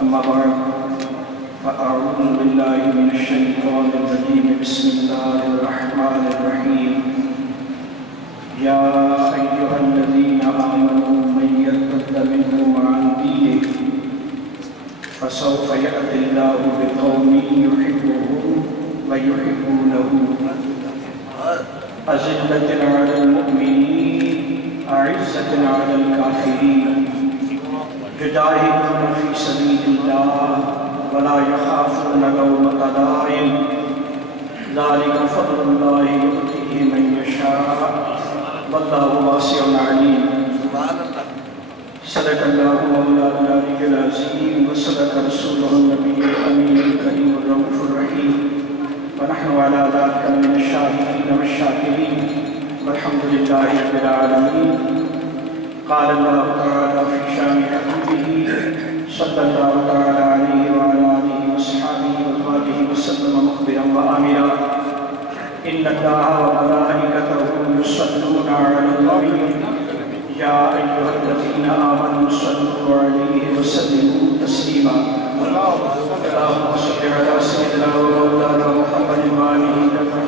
أما بعد فأعوذ بالله من الشيطان الرجيم بسم الله الرحمن الرحيم يا أيها الذين آمنوا من يرتد منكم عن دينه فسوف يأتي الله بقوم يحبهم ويحبونه أذلة على المؤمنين أعزة على الكافرين يجاهدون في سبيل الله ولا يخافون لومة لائم ذلك فضل الله يؤتيه من يشاء والله واسع عليم صدق الله مولانا العلي العظيم وصدق رسوله النبي الأمين الكريم الرؤوف الرحيم ونحن على ذلك من الشاهدين والشاكرين والحمد لله رب العالمين. قال الله تعالى في شان حبيبه صلى الله تعالى عليه وعلى آله وصحبه وآله وسلم مخبرا وآمرا إن الله وملائكته يصلون على النبي يا أيها الذين آمنوا صلوا عليه وسلموا تسليما. اللهم صل على سيدنا ومولانا محمد وآله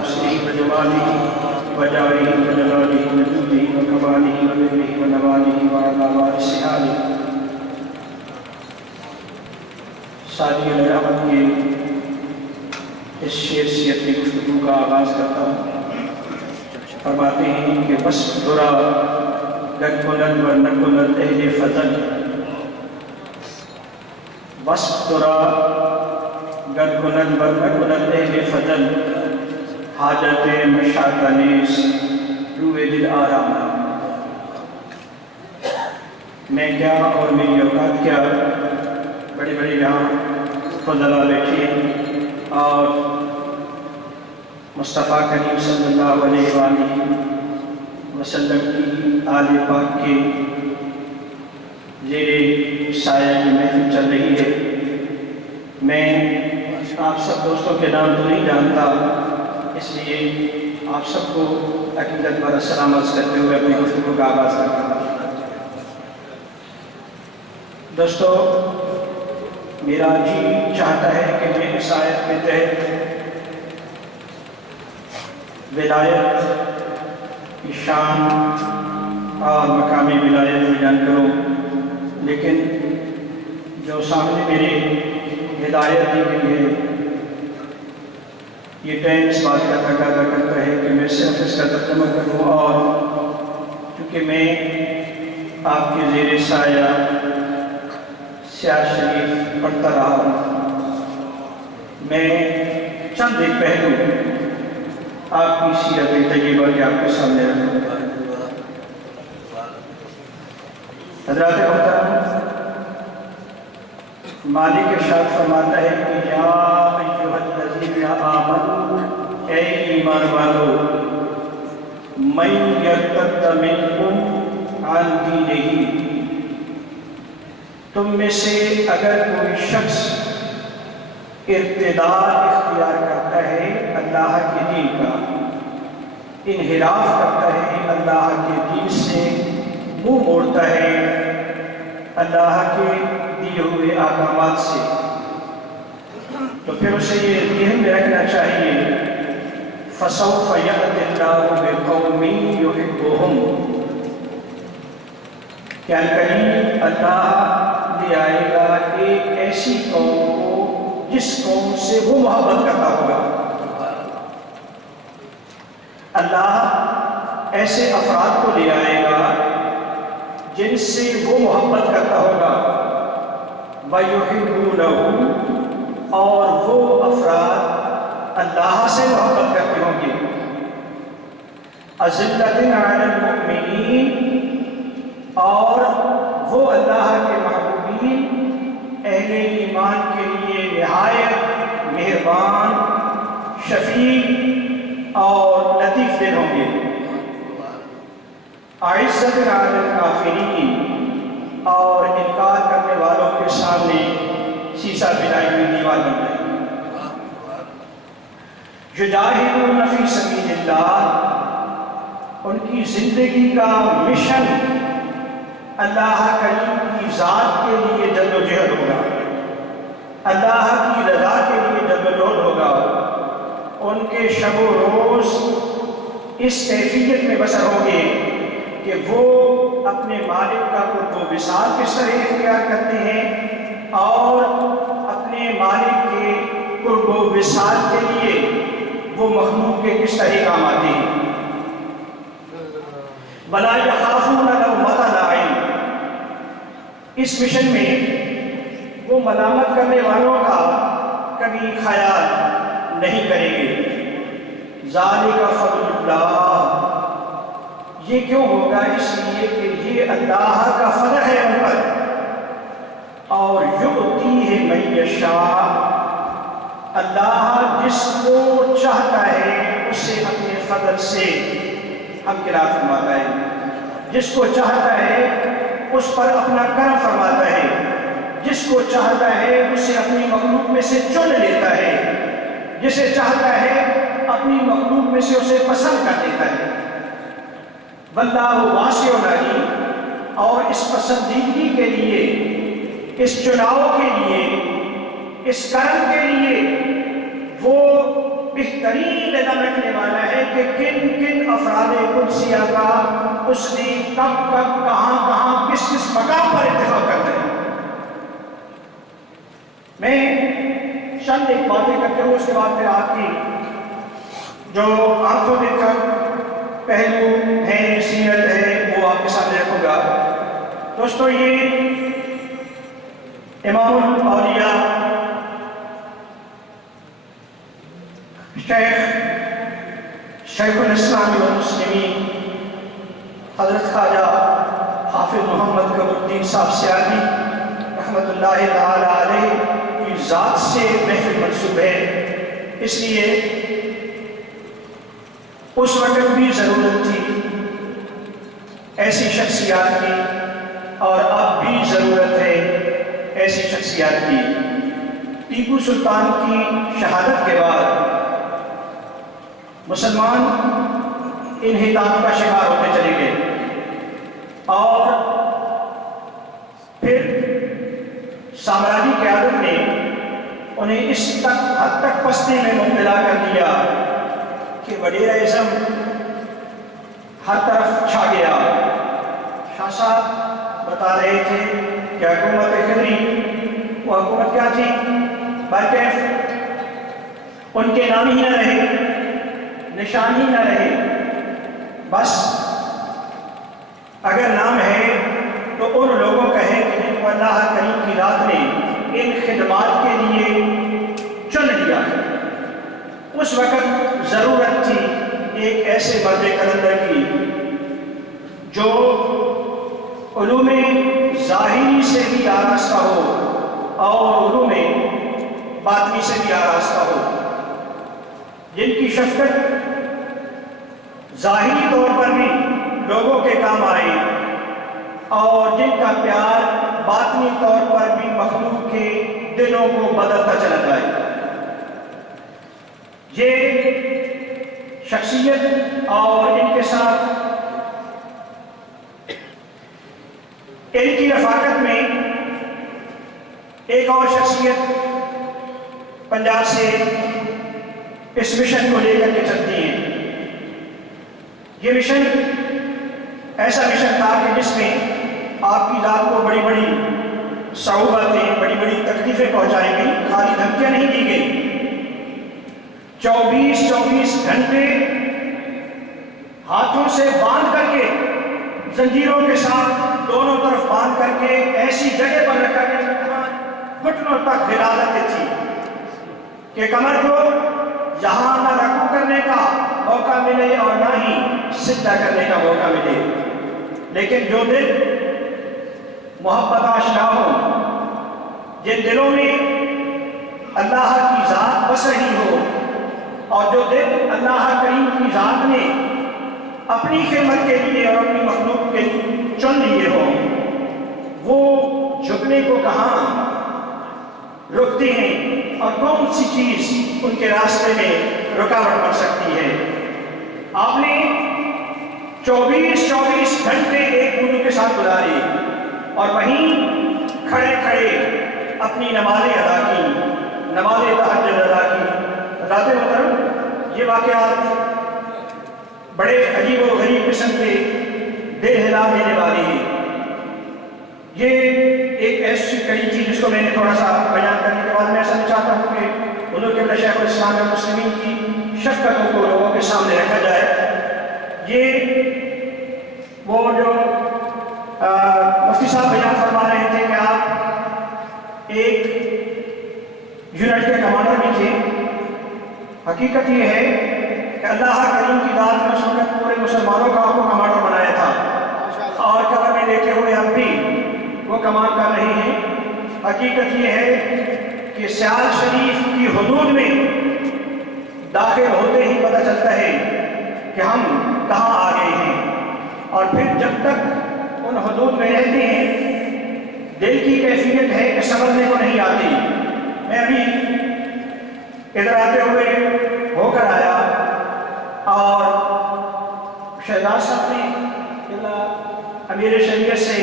وصحبه وجماله وجاره وجلاله وجوده وكماله وبره ونواله وعلى وارث آله. ساری رحمت کے اس شعر سے اپنی گفتگو کا آغاز کرتا ہوں. فرماتے ہیں کہ بس درا گن بلند و نہ بلند اہل فضل، بس درا گن بلند و نہ بلند اہل فضل، حاجت مشاط نیس روئے دل آرام. میں کیا اور میری اوقات کیا، بڑے بڑے یہاں فضلہ بیٹھے اور مصطفیٰ کریم صلی اللہ علیہ وآلہ وسلم کی آل پاک کے زیر سایہ کی محفل چل رہی ہے. میں آپ سب دوستوں کے نام تو نہیں جانتا، اس لیے آپ سب کو عقیدت پر السلام عرض کرتے ہوئے اپنی گفتگو کا آغاز کرتا ہوں. دوستو، میرا جی چاہتا ہے کہ میں اس آیت کے تحت ولایت کی شان اور مقامی ولایت بیان کروں، لیکن جو سامنے میری ہدایت دی گئی ہے یہ ٹائم اس بات کا تقاضا کرتا ہے کہ میں صرف اس کا ترجمہ کروں، اور چونکہ میں آپ کے زیر سایہ سیاہ شریف پڑھتا رہا ہوں، میں چند ایک پہلو آپ کی سیرت طیبہ کے آپ کے سامنے رکھوں. حضرات محترم، مالک ارشاد فرماتا ہے کہ یا ایھا الذین آمنوا، اے ایمان والو، من یرتد منکم عن دینہ، تم میں سے اگر کوئی شخص ارتداد اختیار کرتا ہے اللہ کے دین کا، انحراف کرتا ہے اللہ کے دین سے، منہ موڑتا ہے اللہ کے دیے ہوئے احکامات سے، تو پھر اسے یہ ذہن میں رکھنا چاہیے فَسَوْفَ يَأْتِ اللَّهُ بِقَوْمٍ يُحِبُّهُمْ، کہ عنقریب اللہ لے آئے گا ایک ایسی قوم کو جس قوم سے وہ محبت کرتا ہوگا. اللہ ایسے افراد کو لے آئے گا جن سے وہ محبت کرتا ہوگا، وَيُحِبُّونَهُ، اور وہ افراد اللہ سے محبت کرتے ہوں گے. أَذِلَّةٍ عَلَى الْمُؤْمِنِينَ، اور وہ اللہ کے محبوبین اہل ایمان کے لیے نہایت مہربان، شفیق اور لطیف دل ہوں گے۔ عزت علی الکافرین، اور انکار کرنے والوں کے سامنے سیسا بنائی ہوئی دیوار بن جائے گی۔ یجاہدون فی سبیل اللہ، ان کی زندگی کا مشن اللہ کریم کی ذات کے لیے جدوجہد ہوگا، اللہ کی رضا کے لیے جدوجہد ہوگا۔ ان کے شب و روز اس کیفیت میں بسر ہوں گے کہ وہ اپنے مالک کا قرب و وصال کس طرح اختیار کرتے ہیں اور اپنے مالک کے قرب و وصال کے لیے وہ مخلوق کے کس طرح کام آتے ہیں۔ وَلَا يَخَافُونَ لَوْمَةَ لَائِمٍ، اس مشن میں وہ ملامت کرنے والوں کا کبھی خیال نہیں کریں گے۔ ذَلِكَ فَضْلُ اللَّهِ، یہ کیوں ہوگا؟ اس لیے کہ یہ اللہ کا فضل ہے ان پر، اور یؤتیہ من یشاء، اللہ جس کو چاہتا ہے اسے اپنے فضل سے ہمکنار فرماتا ہے، جس کو چاہتا ہے اس پر اپنا کرم فرماتا ہے، جس کو چاہتا ہے اسے اپنی مخلوق میں سے چن لیتا ہے، جسے چاہتا ہے اپنی مخلوق میں سے اسے پسند کر دیتا ہے۔ واللہ واسع علیم، اور اس پسندیدگی کے لیے، اس چناؤ کے لیے، اس کرم کے لیے وہ بہترین علم رکھنے والا ہے کہ کن کن افراد قدسیہ کا اس نے کب کب کہاں کہاں کس کس مقام پر اتفاق کرنا ہے۔ میں چند ایک باتیں کرتے ہوں، اس کے بعد پھر آپ کی جو آنکھوں دیکھا پہلو ہے، سیرت ہے، وہ آپ کے سامنے رکھوں گا۔ دوستو، یہ امام الاولیاء شیخ الاسلام والمسلمین حضرت خواجہ حافظ محمد قمر الدین صاحب سیالوی رحمۃ اللہ تعالی علیہ کی ذات سے محفل منسوب ہے، اس لیے اس وقت بھی ضرورت تھی ایسی شخصیات کی، اور اب بھی ضرورت ہے ایسی شخصیات کی۔ ٹیپو سلطان کی شہادت کے بعد مسلمان انحطاط کا شکار ہوتے چلے گئے، اور پھر سامراجی قیادت نے انہیں اس حد تک پستی میں مبتلا کر دیا کہ وڈیرہ ازم ہر طرف چھا گیا۔ شاہ صاحب بتا رہے تھے کہ حکومت خضری، وہ حکومت کیا تھی؟ برکیف، ان کے نام ہی نہ رہے، نشان ہی نہ رہے، بس اگر نام ہے تو ان لوگوں کا ہے کہ جن کو اللہ کریم کی ذات نے ان خدمات کے لیے چن لیا۔ اس وقت ضرورت تھی ایک ایسے مرد کلندر کی جو علوم ظاہری سے بھی آراستہ ہو اور علوم باطنی سے بھی آراستہ ہو، جن کی شفقت ظاہری طور پر بھی لوگوں کے کام آئے اور جن کا پیار باطنی طور پر بھی مخلوق کے دلوں کو بدلتا چلا جائے۔ یہ شخصیت اور ان کے ساتھ ان کی رفاقت میں ایک اور شخصیت پنجاب سے اس مشن کو لے کر کے چلتی ہیں۔ یہ مشن ایسا مشن تھا کہ جس میں آپ کی ذات کو بڑی بڑی صعوبتیں، بڑی بڑی تکلیفیں پہنچائی گئی، خالی دھمکیاں نہیں دی گئی۔ 24 گھنٹے ہاتھوں سے باندھ کر کے، زنجیروں کے ساتھ دونوں طرف باندھ کر کے ایسی جگہ پر رکھا گیا جہاں گھٹنوں تک غلاظتیں تھی کہ کمر کو یہاں نہ رکوع کرنے کا موقع ملے اور نہ ہی سجدہ کرنے کا موقع ملے، لیکن جو دل محبت آشنا ہو، جن دلوں میں اللہ کی ذات بس رہی ہو، اور جو دل اللہ کریم کی ذات نے اپنی خدمت کے لیے اور اپنی مخلوق کے چن لیے ہوں، وہ جھکنے کو کہاں رکتے ہیں اور کون سی چیز ان کے راستے میں رکاوٹ بن سکتی ہے؟ آپ نے 24 گھنٹے ایک وضو کے ساتھ گزارے اور وہیں کھڑے کھڑے اپنی نمازیں ادا کی، نماز تہجد ادا کی۔ حضرات محترم، یہ واقعات بڑے عجیب و غریب قسم کے دل ہلا دینے والی ہیں۔ یہ ایک ایسی کڑی تھی جس کو میں نے تھوڑا سا بیان کرنے کے بعد میں ایسا نہیں چاہتا ہوں کہ حضور قبلہ شیخ الاسلام اور مسلمین کی شفقتوں کو لوگوں کے سامنے رکھا جائے۔ یہ وہ جو مفتی صاحب بیان فرما رہے تھے کہ آپ ایک یونٹ کے کمانڈر بھی تھے۔ حقیقت یہ ہے کہ اللہ کریم کی ذات نے اس وقت پورے مسلمانوں کا آپ کو کمانڈر بنایا تھا اور قبر میں لیٹے ہوئے اب بھی وہ کمان کر رہے ہیں۔ حقیقت یہ ہے کہ سیال شریف کی حدود میں داخل ہوتے ہی پتہ چلتا ہے کہ ہم کہاں آ گئے ہیں، اور پھر جب تک ان حدود میں رہتے ہیں دل کی کیفیت ہے کہ سمجھنے کو نہیں آتی۔ میں ابھی ادھر آتے ہوئے ہو کر آیا اور شہزاد صاحب نے امیر شریعت سے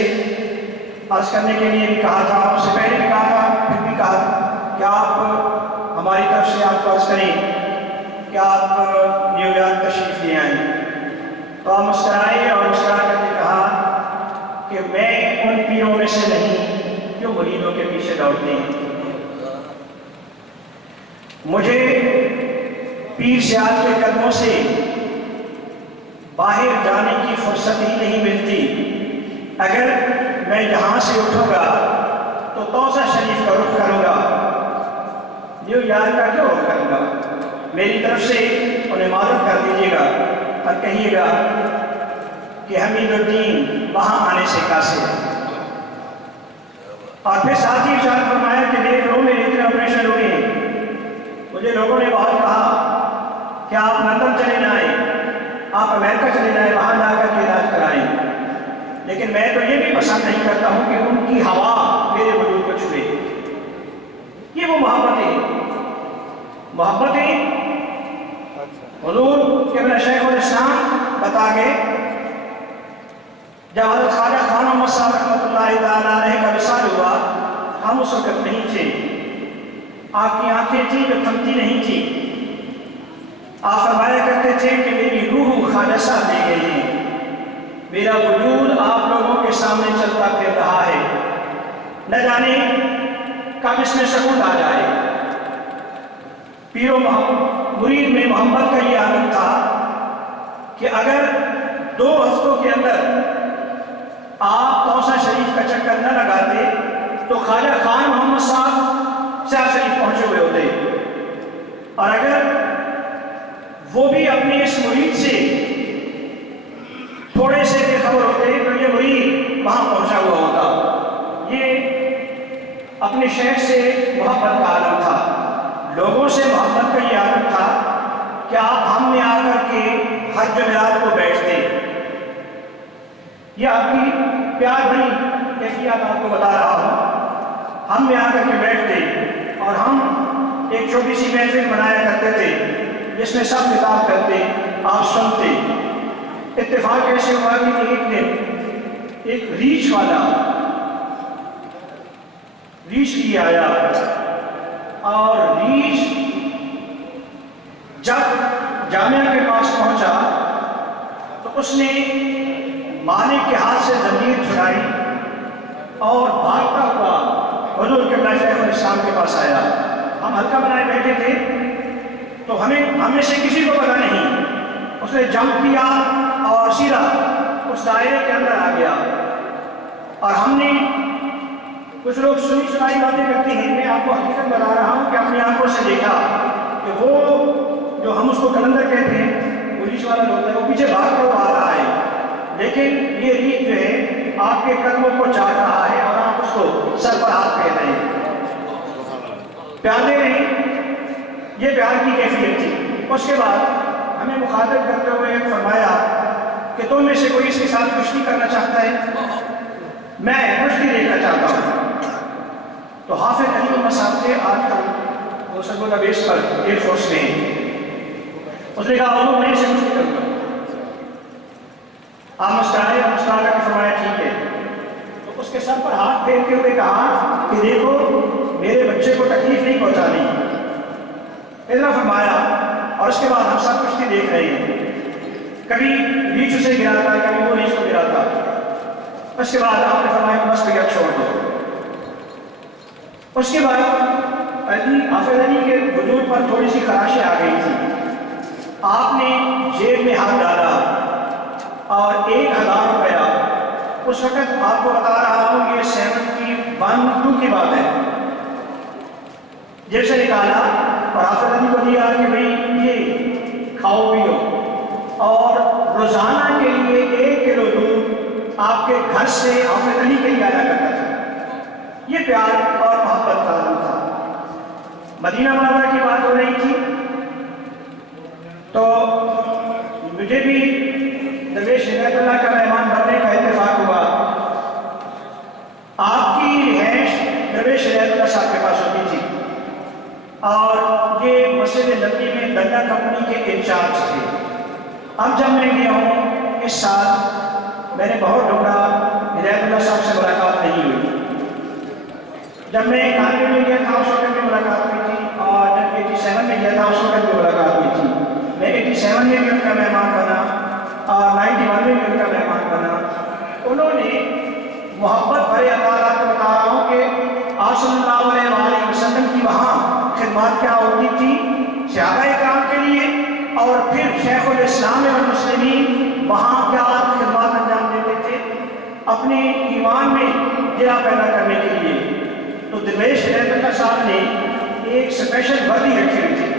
عرض کرنے کے لیے بھی کہا تھا، اس سے پہلے بھی کہا تھا، پھر بھی کہا کہ آپ ہماری طرف سے آپ کو عرض کریں کہ آپ نیو یارک تشریف لے آئیں۔ تو آپ مسکرائے اور مسکرا کر کے کہا کہ میں ان پیروں میں سے نہیں جو مریدوں کے پیچھے دوڑتے ہیں۔ مجھے پیر سیال کے قدموں سے باہر جانے کی فرصت ہی نہیں ملتی۔ اگر میں یہاں سے اٹھوں گا تو توسہ شریف کا رخ کروں گا، نیو یارک کا کیوں رخ کروں گا؟ میری طرف سے انہیں معذرت کر دیجیے گا اور کہیے گا کہ حمید الدین وہاں آنے سے قاصر ہے۔ اور پھر ساتھ ہی ارشاد فرمایا کہ دیکھ لو میرے اتنے آپریشن ہوئے ہیں، مجھے لوگوں نے بہت کہا کہ آپ لندن چلے جائیں، آپ امریکہ چلے جائیں، وہاں جا کر کے علاج کرائیں، لیکن میں تو یہ بھی پسند نہیں کرتا ہوں کہ ان کی ہوا میرے وجود کو چھوئے۔ یہ وہ محبتیں حضور قبلہ شیخ الاسلام بتا گئے۔ جب حضرت خواجہ خان محمد صاحب رحمۃ اللہ تعالیٰ علیہ کا وصال ہوا، ہم اس وقت نہیں تھے، آپ کی آنکھیں تھیں جو تھمتی نہیں تھیں۔ آپ فرمایا کرتے تھے کہ میری روح خواجہ صاحب لے گئی ہے، میرا وجود آپ لوگوں کے سامنے چلتا پھر رہا ہے، نہ جانے کب اس میں سکون آ جائے۔ پیر و مرید میں محمد کا یہ عادت تھا کہ اگر 2 ہفتوں کے اندر آپ توسہ شریف کا چکر نہ لگاتے تو خواجہ خان محمد صاحب سیال شریف پہنچے ہوئے ہوتے، اور اگر وہ بھی اپنے اس مرید سے تھوڑے سے بے خبر ہوتے تو یہ مرید وہاں پہنچا ہوا ہوتا۔ یہ اپنے شیخ سے محبت کا عالم تھا، لوگوں سے محبت کا یہ عالم تھا کہ آپ ہم میں آ کر کے ہر جمعرات کو بیٹھتے۔ یہ آپ کی پیار بھری کیفیات آپ کو بتا رہا ہوں۔ ہم میں آ کر کے بیٹھتے اور ہم ایک چھوٹی سی محفل بنایا کرتے تھے جس میں سب خطاب کرتے، آپ سنتے۔ اتفاق ایسے ہوا کہ ایک دن ایک ریچھ والا ریچھ لیے آیا، اور ریچھ جب جامعہ کے پاس پہنچا تو اس نے مالک کے ہاتھ سے زنجیر چھڑائی اور بھاگتا ہوا حضور قبلہ شیخ الاسلام کے پاس آیا۔ ہم حلقہ بنائے بیٹھے تھے تو ہم میں سے کسی کو پتہ نہیں، اس نے جمپ کیا اور سیدھا اس دائرے کے اندر آ گیا، اور ہم نے کچھ لوگ سنی سنائی باتیں کرتے ہیں، میں آپ کو حقیقت بتا رہا ہوں کہ اپنی آنکھوں سے دیکھا کہ وہ جو ہم اس کو کلندر کہتے ہیں، پولیس والا ہوتا ہے، وہ پیچھے بھاگتا ہوا آ رہا ہے، لیکن یہ ریت جو ہے آپ کے قدموں کو چاٹ رہا ہے اور آپ اس کو سر پر ہاتھ پھیر رہے ہیں۔ پیار دے رہے ہیں، یہ پیار کی کیفیت تھی۔ اس کے بعد ہمیں مخاطب کرتے ہوئے فرمایا کہ تم میں سے کوئی اس کے ساتھ کشتی کرنا چاہتا ہے؟ میں کشتی دیکھنا چاہتا ہوں۔ تو حافظ علی محمد صاحب تھے، آج کل وہ سرگودا بیس پر ایئر فورس میں، اس نے کہا حضور میں سے کشتی کروں گا۔ آپ مسکرائے اور مسکرا کر کے فرمایا ٹھیک ہے۔ تو اس کے سر پر ہاتھ پھیرتے ہوئے کہا کہ دیکھو میرے بچے کو تکلیف نہیں پہنچانی، اتنا فرمایا۔ اور اس کے بعد ہم سب کشتی دیکھ رہے ہیں، کبھی بیچ اسے گراتا ہے، کبھی وہ نیچ کو گراتا۔ اس کے بعد آپ نے فرمایا کہ بس بھیا چھوڑ دو۔ اس کے بعد حافظ علی کے وجود پر تھوڑی سی خراشیں آ گئی تھی۔ آپ نے جیب میں ہاتھ ڈالا اور 1000 روپیہ، اس وقت آپ کو بتا رہا ہوں یہ 71 کی بات ہے، جیب سے نکالا اور حافظ علی کو دیا کہ بھئی یہ کھاؤ پیو، اور روزانہ کے لیے 1 کلو دودھ آپ کے گھر سے حافظ علی کے لیے آیا کرتا تھا۔ یہ پیار اور محبت کا عالم تھا۔ مدینہ منورہ کی بات ہو رہی تھی تو مجھے بھی درویش ہدایت اللہ کا مہمان بننے کا اتفاق ہوا۔ آپ کی رہائش درویش ہدایت اللہ صاحب کے پاس ہوتی تھی، اور یہ مسجد نبوی میں دنیا کمپنی کے انچارج تھے۔ اب جب میں گیا ہوں اس سال، میں نے بہت ڈھونڈا، ہدایت اللہ صاحب سے ملاقات نہیں ہوئی۔ جب میں 91 میں گیا تھا اس وقت بھی ملاقات ہوئی تھی، اور جب 87 میں گیا تھا اس وقت بھی ملاقات ہوئی تھی۔ میں 87 میں بھی ان کا مہمان بنا اور 91 میں بھی ان کا مہمان بنا۔ انہوں نے محبت بھرے اطالات کو بتا رہا ہوں کہ آپ صلی اللہ علیہ وآلہ وسلم کی وہاں خدمات کیا ہوتی تھی صحابہ کرام کے لیے، اور پھر شیخ الاسلام والمسلمین وہاں کیا خدمات انجام دیتے تھے اپنے ایمان میں جرا پیدا کرنے کے لیے۔ تو درویش ہدایت اللہ صاحب نے ایک اسپیشل وردی رکھی ہوئی تھی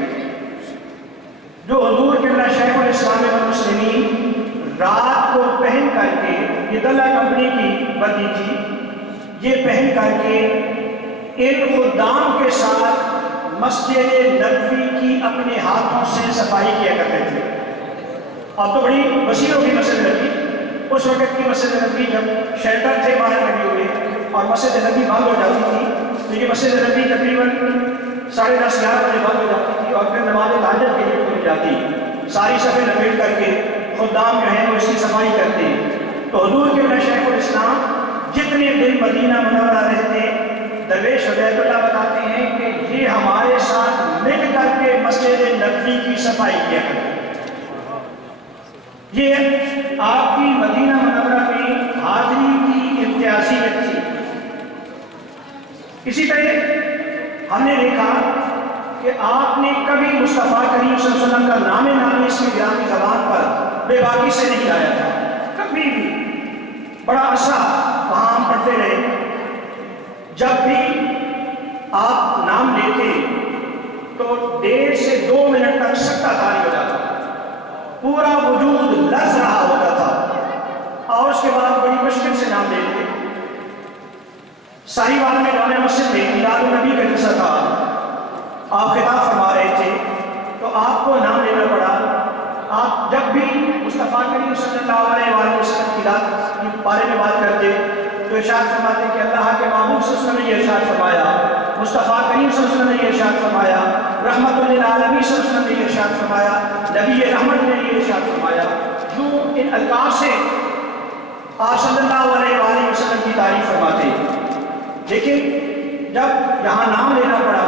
جو حضور قبلہ شیخ الاسلام والمسلمین رات کو پہن کر کے، یہ دلہ کمپنی کی وردی تھی، یہ پہن کر کے ان خدام کے ساتھ مسجد نبوی کی اپنے ہاتھوں سے صفائی کیا کرتے تھے۔ اب تو بڑی وسیع ہوگی مسجد نبوی، اس وقت کی مسجد نبوی جب شیلٹر تھے باہر لگے ہوئے اور مسجد نبوی بند ہو جاتی تھی، تو یہ مسجد نبوی تقریباً 10:30 11 بجے بند ہو جاتی تھی، اور پھر نماز تہجد کے لیے کھل جاتی۔ ساری صفیں لپیٹ کر کے خدام جو ہیں وہ اس کی صفائی کرتے۔ تو حضور کے شیخ الاسلام جتنے دن مدینہ منورہ رہتے، درویش ہدایت اللہ بتاتے ہیں کہ یہ ہمارے ساتھ مل کر کے مسجد نبوی کی صفائی کیا کرتے۔ یہ آپ کی مدینہ منورہ میں حاضری کی امتیازیت تھی۔ اسی طرح ہم نے دیکھا کہ آپ نے کبھی مصطفیٰ کریم صلی اللہ علیہ وسلم کا نام نامی اس کی گرامی زبان پر بے باکی سے نہیں آیا تھا، کبھی بھی۔ بڑا عرصہ وہاں ہم پڑھتے رہے، جب بھی آپ نام لیتے تو 1.5 سے 2 منٹ تک سکتہ طاری ہو جاتا، پورا وجود لرز رہا ہوتا تھا، اور اس کے بعد بڑی مشکل سے نام لیتے۔ ساری بات میں جامع مسجد میں میلاد النبی کا جلسہ تھا، آپ خطاب فرما رہے تھے تو آپ کو نام لینا پڑا۔ آپ جب بھی مصطفیٰ کریم صلی اللہ علیہ وآلہ وسلم کی ذات کے بارے میں بات کرتے تو ارشاد فرماتے کہ اللہ کے محبوب صلی اللہ علیہ وسلم نے یہ ارشاد فرمایا، مصطفیٰ کریم صلی اللہ علیہ وسلم نے یہ ارشاد فرمایا، رحمت للعالمین صلی اللہ علیہ وسلم نے یہ ارشاد فرمایا، نبی رحمت نے یہ ارشاد فرمایا۔ جو ان القاب سے آپ صلی اللہ علیہ وآلہ وسلم کی تعریف فرماتے، لیکن جب یہاں نام لینا پڑا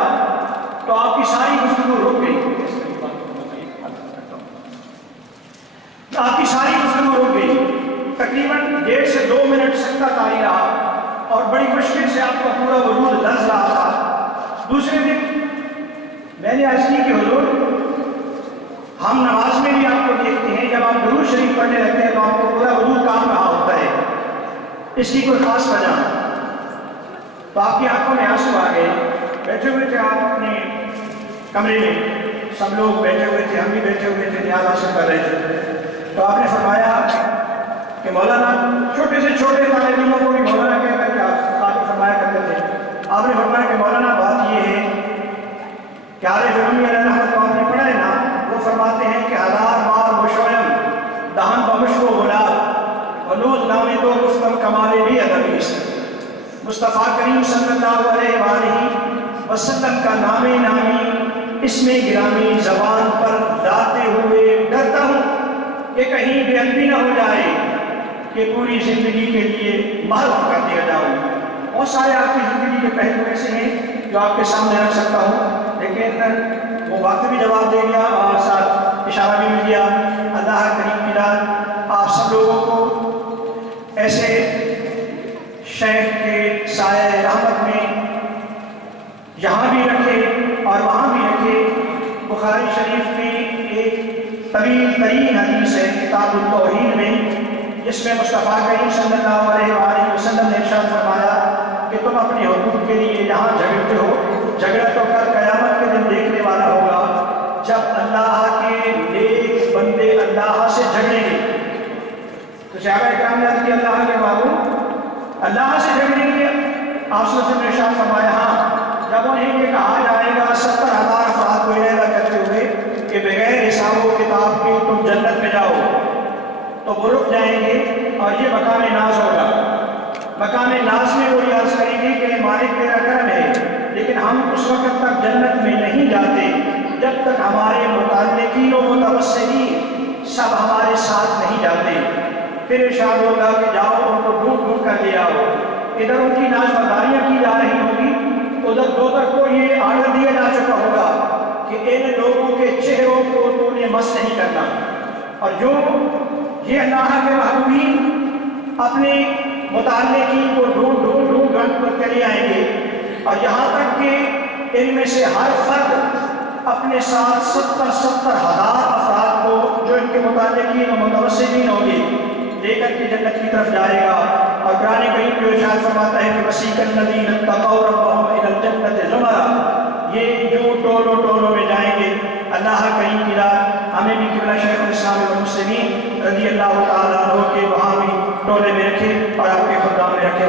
تو آپ کی ساری گفتگو رک گئی، آپ کی ساری گفتگو رک گئی، تقریباً 1.5 سے 2 منٹ سکتہ طاری رہا، اور بڑی مشکل سے آپ کا پورا وجود لرز رہا تھا۔ دوسرے دن میں نے عرض کی کہ حضور، ہم نماز میں بھی آپ کو دیکھتے ہیں جب آپ درود شریف پڑھنے لگتے ہیں تو آپ کو پورا وجود کام رہا ہوتا ہے، اس کی کوئی خاص وجہ؟ تو آپ کی آنکھوں میں آنسو آ گئے۔ بیٹھے ہوئے تھے آپ اپنے کمرے میں، سب لوگ بیٹھے ہوئے تھے، ہم بھی بیٹھے ہوئے تھے، نیاز حاصل کر رہے تھے۔ تو آپ نے فرمایا کہ مولانا، چھوٹے سے چھوٹے طالب علموں کو بھی مولانا کہہ کر کے آپ فرمایا کرتے تھے۔ آپ نے فرمایا کہ مولانا بات یہ ہے کہ عارف علمی علیہ رحمت کو آپ نے پڑھا ہے نا، وہ فرمایا مصطفیٰ کریم صلی اللہ علیہ وآلہ وسلم کا نام نامی اسم گرامی زبان پر لاتے ہوئے ڈرتا ہوں کہ کہیں بے ادبی نہ ہو جائے کہ پوری زندگی کے لیے محروم کر دیا جاؤں۔ بہت سارے آپ کی زندگی کے پہلو ایسے ہیں جو آپ کے سامنے رکھ سکتا ہوں، لیکن وہ وقت بھی جواب دے گیا اور ساتھ اشارہ بھی مل گیا۔ اللہ کریم کی رات آپ سب لوگوں کو ایسے شیخ کے سائے رحمت میں یہاں بھی رکھے اور وہاں بھی رکھے۔ بخاری شریف میں ایک طویل ترین حدیث ہے کتاب التوحید میں، جس میں مصطفیٰ کریم صلی اللہ علیہ وآلہ وسلم نے ارشاد فرمایا کہ تم اپنے حقوق کے لیے جہاں جھگڑتے ہو، جھگڑا تو کل قیامت کے دن دیکھنے والا ہوگا جب اللہ کے نیک بندے اللہ سے جھگڑیں گے۔ تو صحابہ کرام نے عرض کی اللہ کے معبود اللہ سے جھگڑیں گے؟ آپ صلی اللہ علیہ وسلم نے ارشاد فرمایا ہاں، جب انہیں یہ کہا جائے گا 70,000 افراد کو الیحدہ کرتے ہوئے کہ بغیر حساب و کتاب کے تم جنت میں جاؤ، تو وہ رک جائیں گے اور یہ مقام ناز ہوگا۔ مقام ناز میں وہ یہ عرض کریں گے کہ مالک تیرا کرم ہے، لیکن ہم اس وقت تک جنت میں نہیں جاتے جب تک ہمارے متعلقین و متوسلین سب ہمارے ساتھ نہیں جاتے۔ پھر ارشاد ہوگا کہ جاؤ ان کو ڈھونڈ ڈھونڈ کر لے آؤ۔ ادھر ان کی ناشکریاں کی جا رہی ہوں گی، ادھر دوزخ کو یہ آرڈر دیا جا چکا ہوگا کہ ان لوگوں کے چہروں کو تو نے مس نہیں کرنا۔ اور جو یہ اللہ کے محبوبین اپنے متعلقین کو ڈھونڈ کر لے آئیں گے، اور یہاں تک کہ ان میں سے ہر فرد اپنے ساتھ 70,000 افراد کو جو ان کے متعلقین و متوسلین ہوں گے لے کر کے جنت کی طرف جائے گا۔ اور قرآن کریم جو ارشاد فرماتا ہے کہ وسیق الذین اتقوا ربهم الی الجنۃ زمرا، یہ جو ٹولوں میں جائیں گے۔ اللہ کریم کی رات ہمیں بھی قبلہ شیخ الاسلام والمسلمین رضی اللہ تعالیٰ عنہ کے وہاں بھی ٹولے میں رکھے اور آپ کے خدام میں رکھے۔